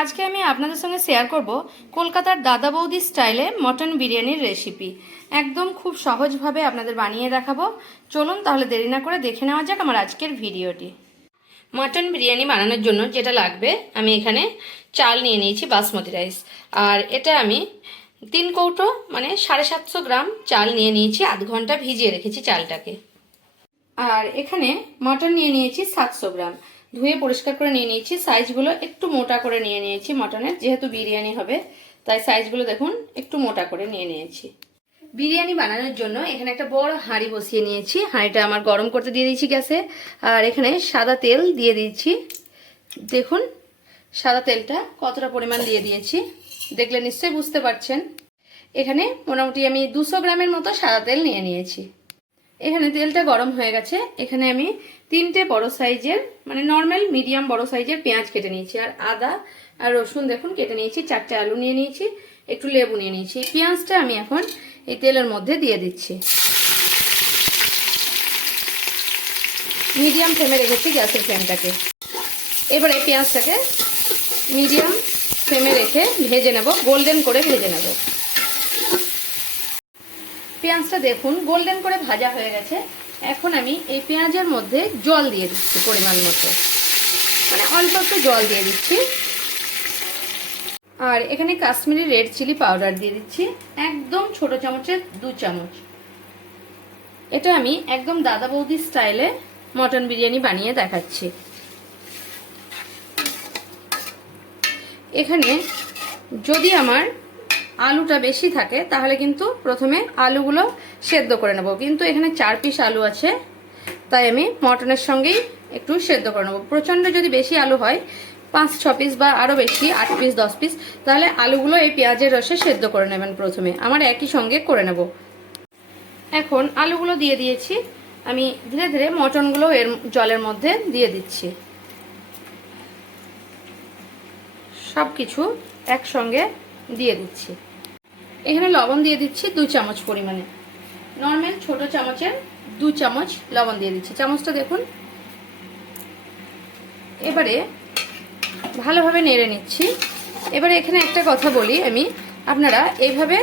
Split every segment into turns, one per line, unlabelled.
আজকে আমি আপনাদের সঙ্গে শেয়ার করব কলকাতার দাদা বৌদি স্টাইলে মটন বিরিয়ানির রেসিপি একদম খুব সহজভাবে আপনাদের বানিয়ে দেখাবো। চলুন তাহলে দেরি না করে দেখে নেওয়া যাক আমার আজকের ভিডিওটি। মটন বিরিয়ানি বানানোর জন্য যেটা লাগবে, আমি এখানে চাল নিয়ে নিয়েছি বাসমতি রাইস আর এটা আমি তিন কৌটো মানে সাড়ে সাতশো গ্রাম চাল নিয়ে নিয়েছি, আধ ঘণ্টা ভিজিয়ে রেখেছি চালটাকে। আর এখানে মটন নিয়ে নিয়েছি সাতশো গ্রাম। ধুয়ে পরিষ্কার করে নিয়ে নিয়েছি। সাইজগুলো একটু মোটা করে নিয়ে নিয়েছি মটনের, যেহেতু বিরিয়ানি হবে, তাই সাইজগুলো দেখুন, একটু মোটা করে নিয়ে নিয়েছি। বিরিয়ানি বানানোর জন্য এখানে একটা বড় হাঁড়ি বসিয়ে নিয়েছি। হাঁড়িটা আমার গরম করতে দিয়ে দিয়েছি গ্যাসে, আর এখানে সাদা তেল দিয়ে দিয়েছি। দেখুন, সাদা তেলটা কতটা পরিমাণ দিয়ে দিয়েছি, দেখলে নিশ্চয়ই বুঝতে পারছেন। এখানে মোটামুটি আমি দুশো গ্রামের মতো সাদা তেল নিয়ে নিয়েছি। এখানে তেলটা গরম হয়ে গেছে। এখানে আমি তিনটে বড় সাইজের মানে নর্মাল মিডিয়াম বড় সাইজের পেঁয়াজ কেটে নিয়েছি। আর আদা আর রসুন দেখুন, কেটে নিয়েছি। চারটে আলু নিয়ে নিয়েছি, একটু লেবু নিয়ে নিয়েছি। পেঁয়াজটা আমি এখন এই তেলের মধ্যে দিয়ে দিচ্ছি। মিডিয়াম ফ্লেমে রেখেছি গ্যাসের ফ্লেমটাকে এবার এই পেঁয়াজটাকে মিডিয়াম ফ্লেমে রেখে ভেজে নেব গোল্ডেন করে ভেজে নেব। পেঁয়াজটা দেখুন গোল্ডেন করে ভাজা হয়ে গেছে। এখন আমি এই পেঁয়াজের মধ্যে জল দিয়ে দিচ্ছি পরিমাণ মতো। মানে অল্প একটু জল দিয়ে দিচ্ছি। আর এখানে কাশ্মীরি রেড চিলি পাউডার দিয়ে দিচ্ছি, একদম ছোট চামচের দু চামচ। এটা আমি একদম দাদা বৌদি স্টাইলে মটন বিরিয়ানি বানিয়ে দেখাচ্ছি। এখানে যদি আমার আলুটা বেশি থাকে, তাহলে কিন্তু প্রথমে আলুগুলো সেদ্ধ করে নেব। কিন্তু এখানে চার পিস আলু আছে, তাই আমি মটনের সঙ্গেই একটু সেদ্ধ করে নেব। প্রচণ্ড যদি বেশি আলু হয়, পাঁচ, ছ পিস বা আরও বেশি, আট পিস, দশ পিস, তাহলে আলুগুলো এই পেঁয়াজের রসে সেদ্ধ করে নেবেন প্রথমে। আমার একই সঙ্গে করে নেব। এখন আলুগুলো দিয়ে দিয়েছি। আমি ধীরে ধীরে মটনগুলো এর জলের মধ্যে দিয়ে দিচ্ছি। সব কিছু একসঙ্গে দিয়ে দিচ্ছি। এখানে লবণ দিয়ে দিচ্ছি দু চামচ পরিমাণে। নর্মাল ছোট চামচের দু চামচ লবণ দিয়ে দিচ্ছি। চামচটা দেখুন। এবারে ভালোভাবে নেড়ে নিচ্ছি। এবারে এখানে একটা কথা বলি আমি। আপনারা এইভাবে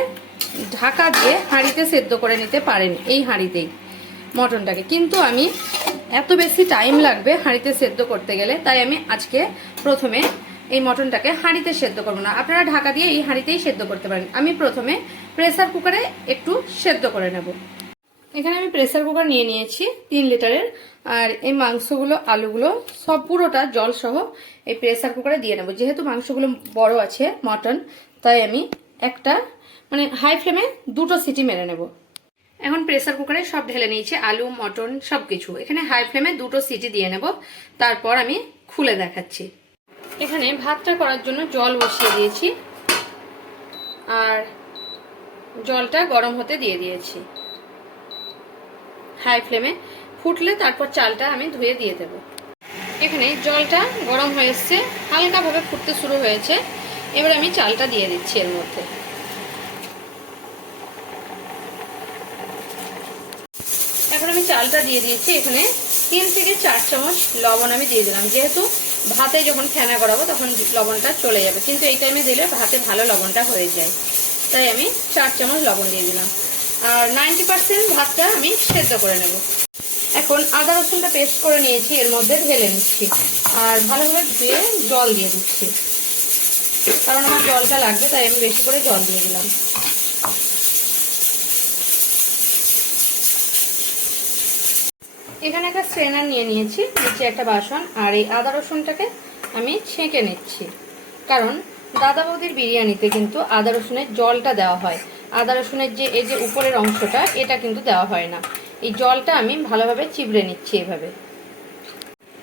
ঢাকা দিয়ে হাঁড়িতে সেদ্ধ করে নিতে পারেন এই হাঁড়িতেই, মটনটাকে। কিন্তু আমি এত বেশি টাইম লাগবে হাঁড়িতে সেদ্ধ করতে গেলে, তাই আমি আজকে প্রথমে এই মটনটাকে হাঁড়িতে সেদ্ধ করব না। আপনারা ঢাকা দিয়ে এই হাঁড়িতেই সেদ্ধ করতে পারেন। আমি প্রথমে প্রেসার কুকারে একটু সেদ্ধ করে নেব। এখানে আমি প্রেসার কুকার নিয়ে নিয়েছি তিন লিটারের। আর এই মাংসগুলো, আলুগুলো সব পুরোটা জল সহ এই প্রেসার কুকারে দিয়ে নেব। যেহেতু মাংসগুলো বড় আছে মটন, তাই আমি একটা মানে হাই ফ্লেমে দুটো সিটি মেরে নেব। এখন প্রেসার কুকারে সব ঢেলে নিয়েছি, আলু, মটন সব কিছু এখানে হাই ফ্লেমে দুটো সিটি দিয়ে নেব। তারপর আমি খুলে দেখাচ্ছি। এখানে ভাতটা করার জন্য জল বসিয়ে দিয়েছি। আর জলটা গরম হতে দিয়ে দিয়েছি। হাই ফ্লেমে ফুটলে তারপর চালটা আমি ধুয়ে দিয়ে দেব। এখানে জলটা গরম হয়ে এসছে, হালকাভাবে ফুটতে শুরু হয়েছে। এবার আমি চালটা দিয়ে দিচ্ছি এর মধ্যে। এখন আমি চালটা দিয়ে দিয়েছি। এখানে তিন থেকে চার চামচ লবণ আমি দিয়ে দিলাম। যেহেতু ভাতে যখন ফেনা করাবো, তখন লবণটা চলে যাবে। কিন্তু এই টাইমে দিলে ভাতে ভালো লবণটা হয়ে যায়। তাই আমি চার চামচ লবণ দিয়ে দিলাম। আর নাইনটি পার্সেন্ট ভাতটা আমি সেদ্ধ করে নেব। এখন আদা রসুনটা পেস্ট করে নিয়েছি, এর মধ্যে ঢেলে নিচ্ছি। আর ভালোভাবে ধুয়ে জল দিয়ে দিচ্ছি। কারণ আমার জলটা লাগবে, তাই আমি বেশি করে জল দিয়ে দিলাম। এখানে একটা স্ট্রেনার নিয়ে নিয়েছি, নিচে একটা বাসন, আর এই আদা রসুনটাকে আমি ছেঁকে নিচ্ছি। কারণ দাদা বৌদির বিরিয়ানিতে কিন্তু আদা রসুনের জলটা দেওয়া হয়। আদা রসুনের যে, এই যে উপরের অংশটা, এটা কিন্তু দেওয়া হয় না। এই জলটা আমি ভালোভাবে চিবড়ে নিচ্ছি এভাবে।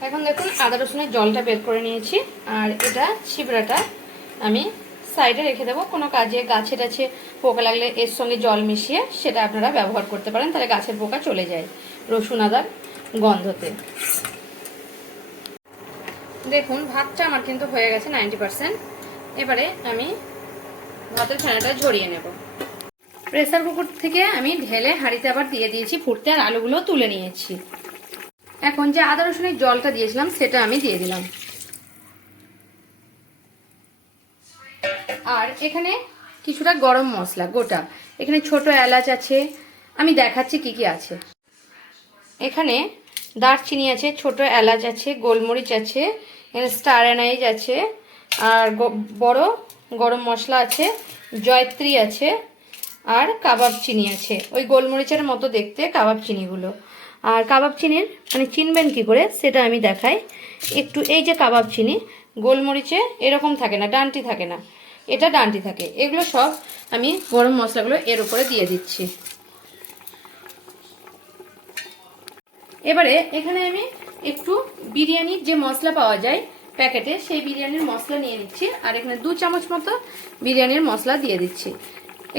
এখন দেখুন, আদা রসুনের জলটা বের করে নিয়েছি, আর এটা চিবড়াটা আমি সাইডে রেখে দেবো। কোনো কাজে গাছে টাছে পোকা লাগলে এর সঙ্গে জল মিশিয়ে সেটা আপনারা ব্যবহার করতে পারেন, তাহলে গাছের পোকা চলে যায়। রসুন আদার গন্ধতে। দেখুন, ভাতটা আমার কিন্তু হয়ে গেছে নাইনটি পার্সেন্ট। এবারে আমি ভাতের ফেনাটা ঝরিয়ে নেব। প্রেসার কুকার থেকে আমি ঢেলে হাঁড়িতে আবার দিয়ে দিয়েছি ফুটতে আর আলুগুলো তুলে নিয়েছি। এখন যে আদা রসুনের জলটা দিয়েছিলাম, সেটা আমি দিয়ে দিলাম। আর এখানে কিছুটা গরম মশলা, গোটা। এখানে ছোট এলাচ আছে। আমি দেখাচ্ছি কি কি আছে। এখানে দারচিনি আছে, ছোট এলাচ আছে, গোলমরিচ আছে, এখানে স্টার অ্যানাইজ আছে, আর বড় গরম মশলা আছে, জয়ত্রী আছে, আর কাবাব চিনি আছে। ওই গোলমরিচের মতো দেখতে কাবাব চিনিগুলো। আর কাবাব চিনির মানে চিনবেন কি করে, সেটা আমি দেখাই। একটু এই যে কাবাব চিনি, গোলমরিচে এরকম থাকে না, ডান্টি থাকে না। এটা ডান্টি থাকে। এগুলো সব আমি গরম মশলাগুলো এর উপরে দিয়ে দিচ্ছি। এবারে এখানে আমি একটু বিরিয়ানির যে মশলা পাওয়া যায় প্যাকেটে, সেই বিরিয়ানির মশলা নিয়ে নিচ্ছি আর এখানে দু চামচ মতো বিরিয়ানির মশলা দিয়ে দিচ্ছি।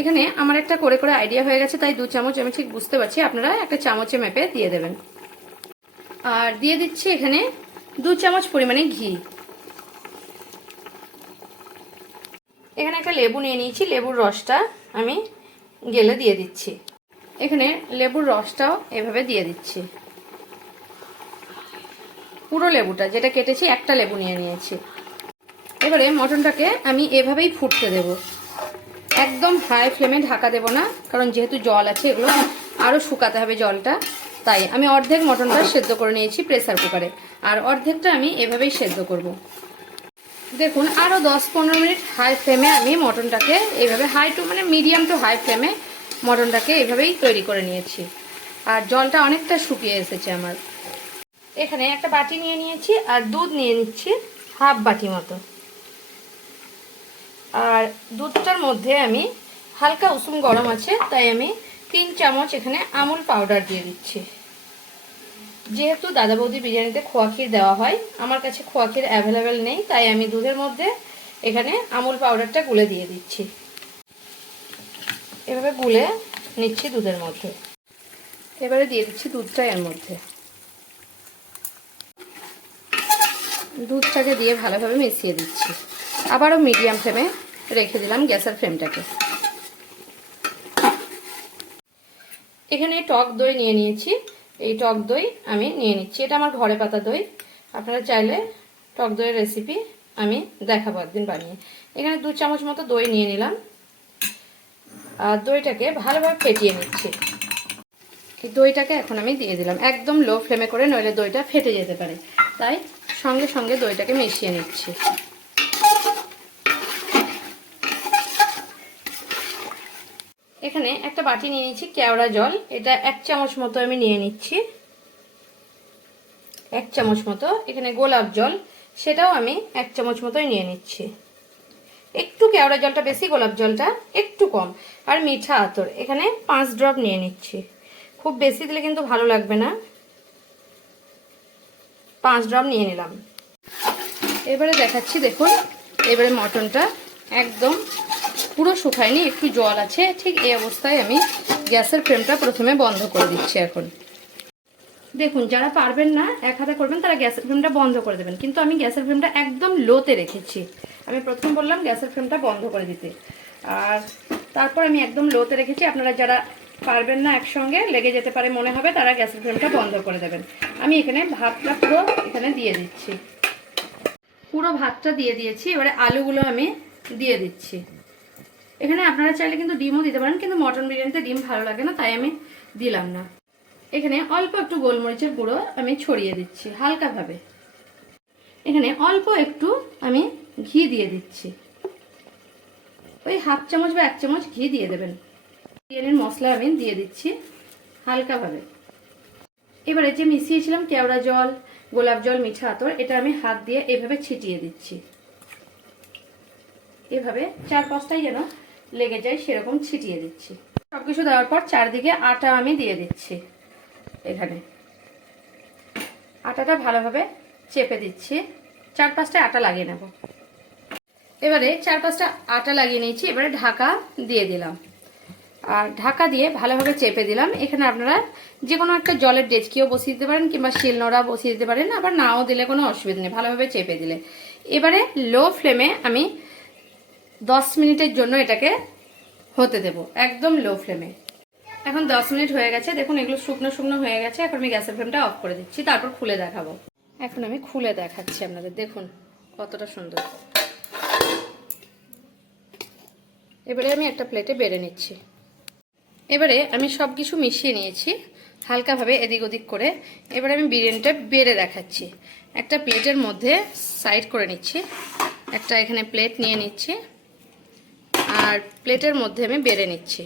এখানে আমার একটা করে করে আইডিয়া হয়ে গেছে, তাই দু চামচ আমি ঠিক বুঝতে পারছি। আপনারা একটা চামচে মেপে দিয়ে দেবেন। আর দিয়ে দিচ্ছি এখানে দু চামচ পরিমাণে ঘি। এখানে একটা লেবু নিয়ে নিয়েছি, লেবুর রসটা আমি গেলে দিয়ে দিচ্ছি। এখানে লেবুর রসটাও এভাবে দিয়ে দিচ্ছি। পুরো লেবুটা, যেটা কেটেছি একটা লেবু নিয়ে নিয়েছি। এবারে মটনটাকে আমি এভাবেই ফুটতে দেব। একদম হাই ফ্লেমে ঢাকা দেব না, কারণ যেহেতু জল আছে এগুলো আরও শুকাতে হবে জলটা। তাই আমি অর্ধেক মটনটা সেদ্ধ করে নিয়েছি প্রেসার কুকারে আর অর্ধেকটা আমি এভাবেই সেদ্ধ করব। দেখুন আরও দশ পনেরো মিনিট হাই ফ্লেমে আমি মটনটাকে এইভাবে হাই টু মানে মিডিয়াম টু হাই ফ্লেমে মটনটাকে এইভাবেই তৈরি করে নিয়েছি। আর জলটা অনেকটা শুকিয়ে এসেছে আমার। এখানে একটা বাটি নিয়ে নিয়েছি আর দুধ নিয়ে নিচ্ছি, হাফ বাটি মতো। আর দুধটার মধ্যে আমি হালকা উষুম গরম আছে, তাই আমি তিন চামচ এখানে আমুল পাউডার দিয়ে দিচ্ছি। যেহেতু দাদা বৌদি বিরিয়ানিতে খোয়া ক্ষীর দেওয়া হয়, আমার কাছে খোয়া ক্ষীর অ্যাভেলেবেল নেই, তাই আমি দুধের মধ্যে এখানে আমুল পাউডারটা গুলে দিয়ে দিচ্ছি। এভাবে গুলে নিচ্ছি দুধের মধ্যে। এবারে দিয়ে দিচ্ছি দুধটা এর মধ্যে। দুধটাকে দিয়ে ভালোভাবে মিশিয়ে দিচ্ছি। আবারও মিডিয়াম ফ্লেমে রেখে দিলাম গ্যাসের ফ্লেমটাকে। এখানে টক দই নিয়ে নিয়েছি। এই টক দই আমি নিয়ে নিচ্ছি। এটা আমার ঘরে পাতা দই। আপনারা চাইলে টক দইয়ের রেসিপি আমি দেখাবো একদিন বানিয়ে। এখানে দু চামচ মতো দই নিয়ে নিলাম। আর দইটাকে ভালোভাবে ফেটিয়ে নিচ্ছি। এই দইটাকে এখন আমি দিয়ে দিলাম। একদম লো ফ্লেমে করে নইলে দইটা ফেটে যেতে পারে। তাই সঙ্গে সঙ্গে দইটাকে মিশিয়ে নিচ্ছি। এখানে একটা বাটি নিয়ে নিচ্ছি কেওড়া জল। এটা এক চামচ মতো আমি নিয়ে নিচ্ছি। এক চামচ মতো। এখানে গোলাপ জল। সেটাও আমি এক চামচ মতোই নিয়ে নিচ্ছি। একটু কেওড়া জলটা বেশি, গোলাপ জলটা একটু কম। আর মিঠা আতর। এখানে পাঁচ ড্রপ নিয়ে নিচ্ছি। খুব বেশি দিলে কিন্তু ভালো লাগবে না। পাঁচ ড্রাম নিয়ে নিলাম। এবারে দেখাচ্ছি, দেখুন, এবারে মটনটা একদম পুরো শুকায়নি, একটু জল আছে, ঠিক এই অবস্থায় আমি গ্যাসের ফ্লেমটা প্রথমে বন্ধ করে দিচ্ছি এখন। দেখুন, যারা পারবেন না, এক হাতে করবেন, তারা গ্যাসের ফ্লেমটা বন্ধ করে দেবেন। কিন্তু আমি গ্যাসের ফ্লেমটা একদম লোতে রেখেছি। আমি প্রথম বললাম গ্যাসের ফ্লেমটা বন্ধ করে দিতে। আর তারপর আমি একদম লোতে রেখেছি। আপনারা যারা পারবেন না একসঙ্গে, লেগে যেতে পারে মনে হবে, তারা গ্যাসের ফ্লেমটা বন্ধ করে দেবেন। আমি এখানে ভাতটা পুরো এখানে দিয়ে দিচ্ছি। পুরো ভাতটা দিয়ে দিয়েছি, এবারে আলুগুলো আমি দিয়ে দিচ্ছি। এখানে আপনারা চাইলে কিন্তু ডিমও দিতে পারেন, কিন্তু মটন বিরিয়ানিতে ডিম ভালো লাগে না, তাই আমি দিলাম না। এখানে অল্প একটু গোলমরিচের গুঁড়ো আমি ছড়িয়ে দিচ্ছি, হালকাভাবে। এখানে অল্প একটু আমি ঘি দিয়ে দিচ্ছি। ওই হাফ চামচ বা এক চামচ ঘি দিয়ে দেবেন। বিরিয়ানির মশলা আমি দিয়ে দিচ্ছি হালকাভাবে। এবারে যে মিশিয়েছিলাম কেওড়া জল, গোলাপ জল, মিঠা আতর, এটা আমি হাত দিয়ে এভাবে ছিটিয়ে দিচ্ছি। এভাবে চার পাঁচটাই যেন লেগে যায় সেরকম ছিটিয়ে দিচ্ছি। সব কিছু দেওয়ার পর চারদিকে আটা আমি দিয়ে দিচ্ছি এখানে। আটাটা ভালোভাবে চেপে দিচ্ছি। চার পাঁচটা আটা লাগিয়ে নেব। এবারে চার পাঁচটা আটা লাগিয়ে নিয়েছি, এবারে ঢাকা দিয়ে দিলাম। আর ঢাকা দিয়ে ভালোভাবে চেপে দিলাম। এখানে আপনারা যে কোনো একটা জলের ডেচকিও বসিয়ে দিতে পারেন কিংবা শিলনোড়া বসিয়ে দিতে পারেন, আবার নাও দিলে কোনো অসুবিধা নেই, ভালোভাবে চেপে দিলে। এবারে লো ফ্লেমে আমি দশ মিনিটের জন্য এটাকে হতে দেব, একদম লো ফ্লেমে। এখন দশ মিনিট হয়ে গেছে, দেখুন এগুলো শুকনো শুকনো হয়ে গেছে, এখন আমি গ্যাসের ফ্লেমটা অফ করে দিচ্ছি, তারপর খুলে দেখাবো। এখন আমি খুলে দেখাচ্ছি আপনাদের, দেখুন কতটা সুন্দর। এবারে আমি একটা প্লেটে বেড়ে নিচ্ছি। এবারে আমি সব কিছু মিশিয়ে নিয়েছি, হালকাভাবে এদিক ওদিক করে। এবারে আমি বিরিয়ানিটা বেড়ে দেখাচ্ছি। একটা প্লেটের মধ্যে সাইড করে নিচ্ছি। একটা এখানে প্লেট নিয়ে নিচ্ছি। আর প্লেটের মধ্যে আমি বেড়ে নিচ্ছি।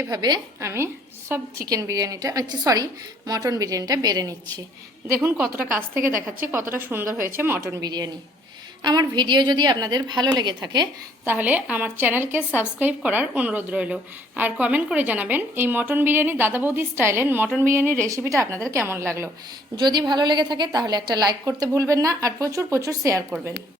এভাবে আমি সব চিকেন বিরিয়ানিটা হচ্ছে সরি মটন বিরিয়ানিটা বেড়ে নিচ্ছি। দেখুন কতটা কাছ থেকে দেখাচ্ছি, কতটা সুন্দর হয়েছে মটন বিরিয়ানি। আমার ভিডিও যদি আপনাদের ভালো লেগে থাকে, তাহলে আমার চ্যানেলকে সাবস্ক্রাইব করার অনুরোধ রইল। আর কমেন্ট করে জানাবেন, এই মটন বিরিয়ানি দাদা বৌদি স্টাইলের মটন বিরিয়ানির রেসিপিটা আপনাদের কেমন লাগল? যদি ভালো লেগে থাকে, তাহলে একটা লাইক করতে ভুলবেন না, আর প্রচুর প্রচুর শেয়ার করবেন।